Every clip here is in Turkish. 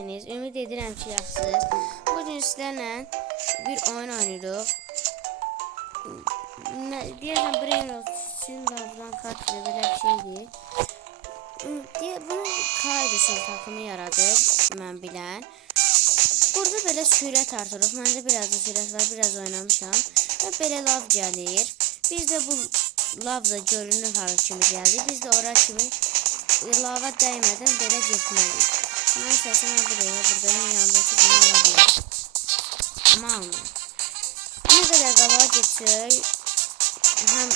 Ümid edirəm ki, yaxşısınız. Bugün sizlərlə bir oyun oynayırıq. Deyəsən Brainrot'un davran kartı belə bir şeydir. Bunu Kairosun takımı yaradır, mən bilən. Burada belə sürət artırıq. Məndə biraz da sürət var, biraz oynamışam. Və belə lav gəlir. Biz də bu lav da görünür hava kimi gəldi. Biz də ora kimi lava dəymədən belə getməliyik. Mən səsim buradayım, yanındakı bunu alabilirim. Ama almıyorum. Ne kadar qabağa getsək, həm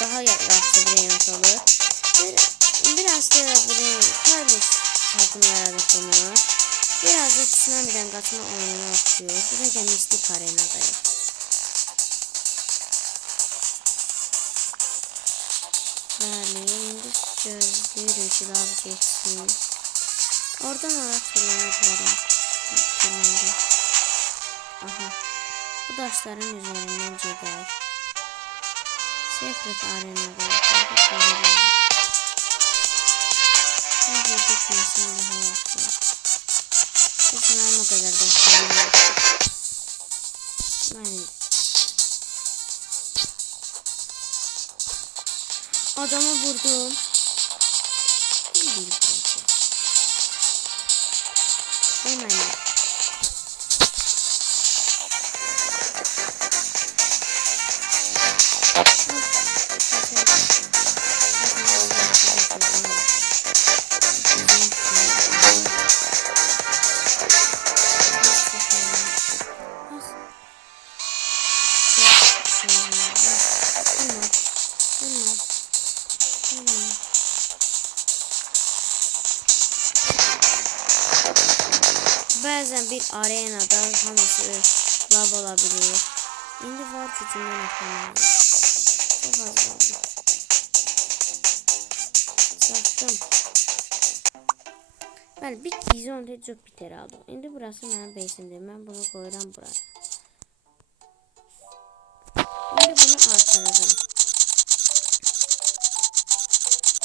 daha yaxşı Brainrot olur. Biraz da Kairos takımı yaradık bunu. Biraz da Tsunami'den qaçma oyununa oxşuyur. Bir də Mistik Arena'dayıq. Bəli, indi gözləyirik ki, lav geçsin. Oradan oraya tırlanabilirim. Aha. Bu daşların üzerinden gedək. Secret Arena'da. Necə düşməsən daha yaxşı. Heç mənim o qədər daşlarım yox. Adamı vurdum. Hemen. Bazen bir arenada hamısı lav olabilir. İndi var gücümden eklemeliyim. Çok az kaldı. Sattım. Bəli, bir bizon da çok biter aldım. İndi burası mənim base'imdir. Mən bunu koyuram buraya. İndi bunu artıracağım.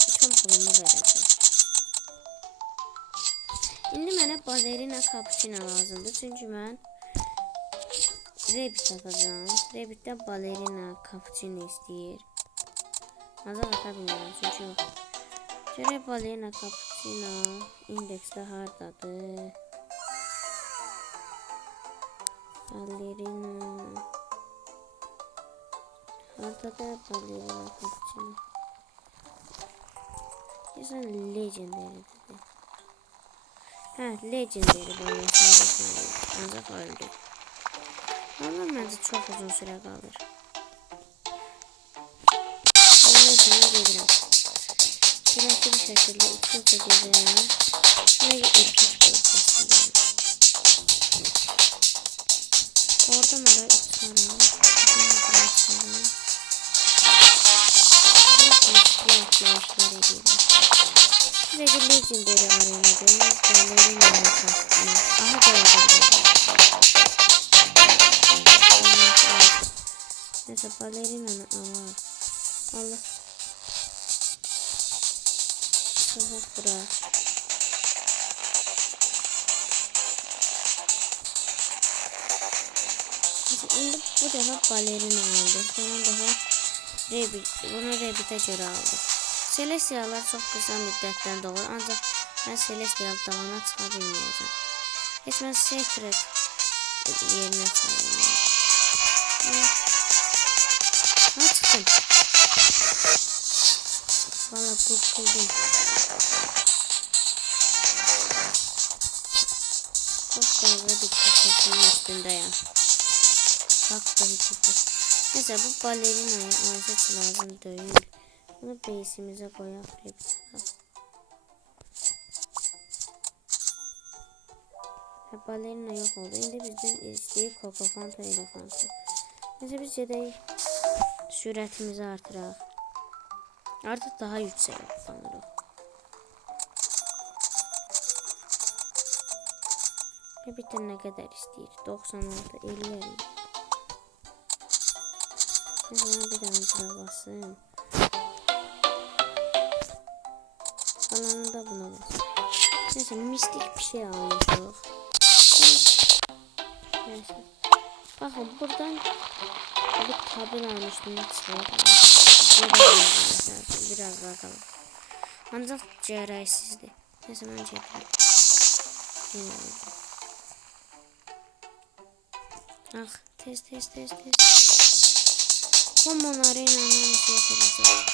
Bütün pulumu vereceğim. İndi mənə balerina cappuccino lazımdır. Çünki mən Rabbit atacağım. Rabbit'də balerina cappuccino istəyir. Azal ata bilmirəm çünki yox. Görək balerina cappuccino indeksdə hardadır? Balerina hardadır balerina cappuccino? Yazan legendary'dir. Hə, legendary balerina ancaq öldü. Valla məncə çox uzun süre qalır. Onun üçün gedirəm. Sürətli bir şəkildə uçunca gedirəm. Və epik bölgəsindəyim. Oradan oraya uçaram. Atlayışlar edirəm. Bir də legendary arenadayım. Balerina cappuccino. Aha qoyacaqdır. Neyse balerina'nı alalım. Allah. Sabah bura. Şimdi bu defa balerina aldım. Sonra daha bunu Rabbit'e göre aldım. Celestial'lar çok kısa müddetten doğur. Ancak ben Celestial dağına çıxa bilməyəcəm. Heç mən Secret yerine çıxa Ha çıktım. Valla kurtuldum. Çok fazla dikkat çekmenin üstündeyim. Kalk da hiç. Neyse bu balerinayı artık lazım değil. Bunu base'imize koyalım. Balerina yok oldu. Şimdi bizden istəyir Coco Fanta Elefanta. Neyse biz gedək sürətimizi artıraq. Artıq daha yüksək yapmalıyıq. Bir tane nə qədər istəyir? 96 eləyərik. Neyse bir dənə buna basım. Kalanında buna basım. Neyse mistik bir şey almışıq. Neyse. Bakın buradan bir tabel almıştım. Biraz bakalım. Ancak cerrahsizdi. Neyse ben çekeyim. Yine oldu. Ah tez. Common Arena'nın bir şey yapacağım.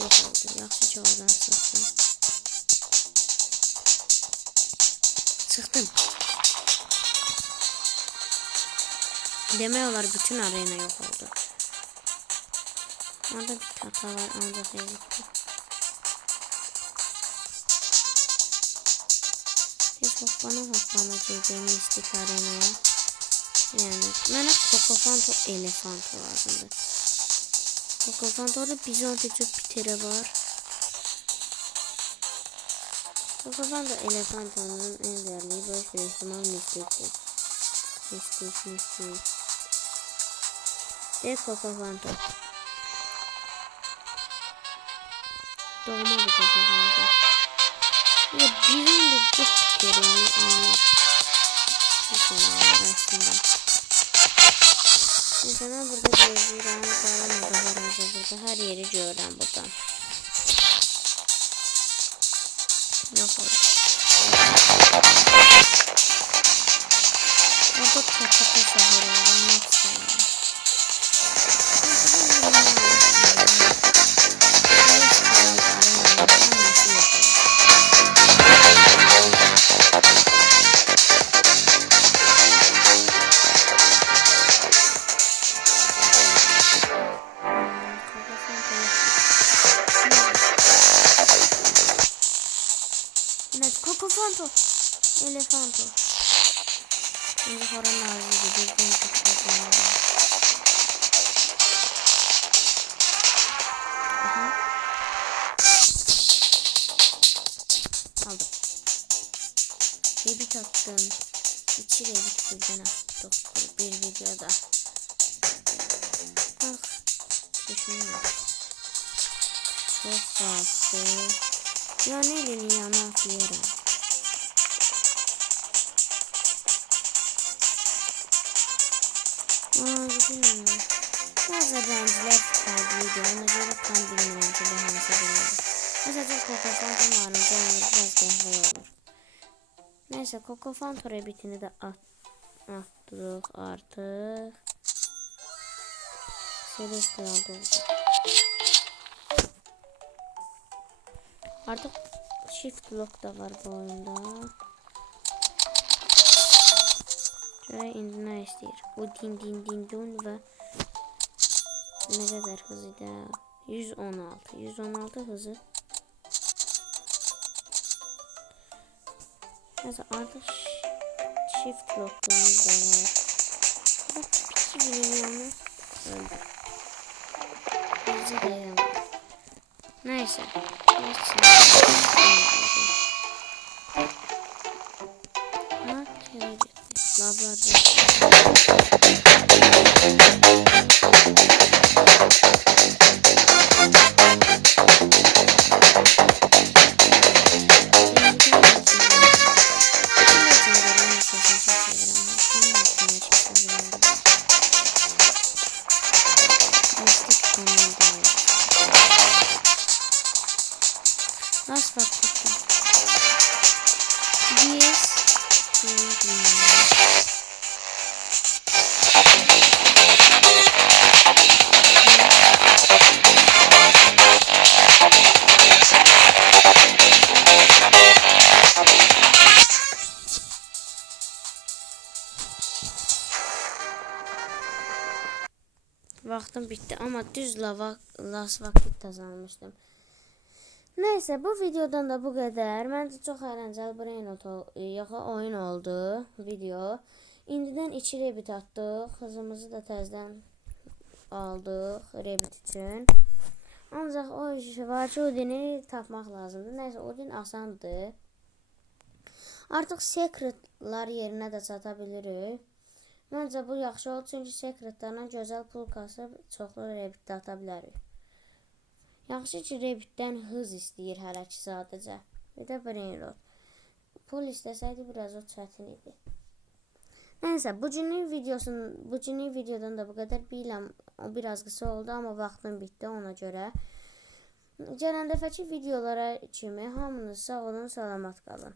Yok oldu. Yaxşı çoğaldan çıktım. Çıktım. Demək olar bütün arena yok oldu. Orada bir hata var. Orada tezlikti. Biz hoppana girdim mistik arenaya. Yani mənə Kokofanto Elefanto lazımdır. Kokofanto'da Bizonte Jupiter'e var. Kokofanto Elefanto'nun en değerli boş bir ihtimal mistiktir. Mistik. Ve Kokofanto. Doğma bir Kokofanto. Ya Bizonte Jupiter'e aslında. Mesela burada gözlüğüm falan da var burada. Her yeri görürüm buradan. Yok oldu. Orada tatlı sahur var. Anmak istiyorum. Evet, Kokofanto Elefanto. Şimdi horon ağzı gibi aha. Aldım. Rebit attım. İçi rebit birden attık. Bir videoda. Ah. Düşünüyorum. Çok fazla. Yani elini yana atıyorum. Bilmiyorum. Bazı renkler farklıydı. Ona göre tam bilmiyorum ki bu hansı bilmiyorum. Mesela çok Kokofanto narınca olur. Biraz kahve olur. Neyse Kokofanto rebitini de attık artık. Celestial oldu. Artık shift lock da var bu oyunda. Şöyle indine istiyor. Bu din ve ne kadar hızıydı? 116 hızı. Neyse artık shift lock'umuz da var. Bak 2000'in yanı öldü. Hızlı dayanıyor. Neyse. Lavlar nasıl baktık? Yes. Vaxtım bitti ama düz las vakit kazanmıştım. Neyse bu videodan da bu kadar. Məncə çox əyləncəli oyun oldu video. İndidən 2 rebit atdıq. Hızımızı da təzədən aldıq rebit üçün. Ancaq o iş var ki Odin'i tapmaq lazımdır. Neyse Odin asandır. Artıq secretlar yerinə də çata bilirik. Məncə bu yaxşı oldu çünki secretlarla gözəl pul kasıb çoxlu rebit ata bilərik. Yaxşı ki rebitdən hız istəyir hələ ki sadəcə. Bir də brain rot. pul istəsəydi biraz o çətin idi. Neyse bugünlük videodan da bu kadar. Biləm o biraz qısa oldu amma vaxtım bitdi ona görə. Gələn dəfəki videolara kimi hamınız sağ olun, salamat qalın.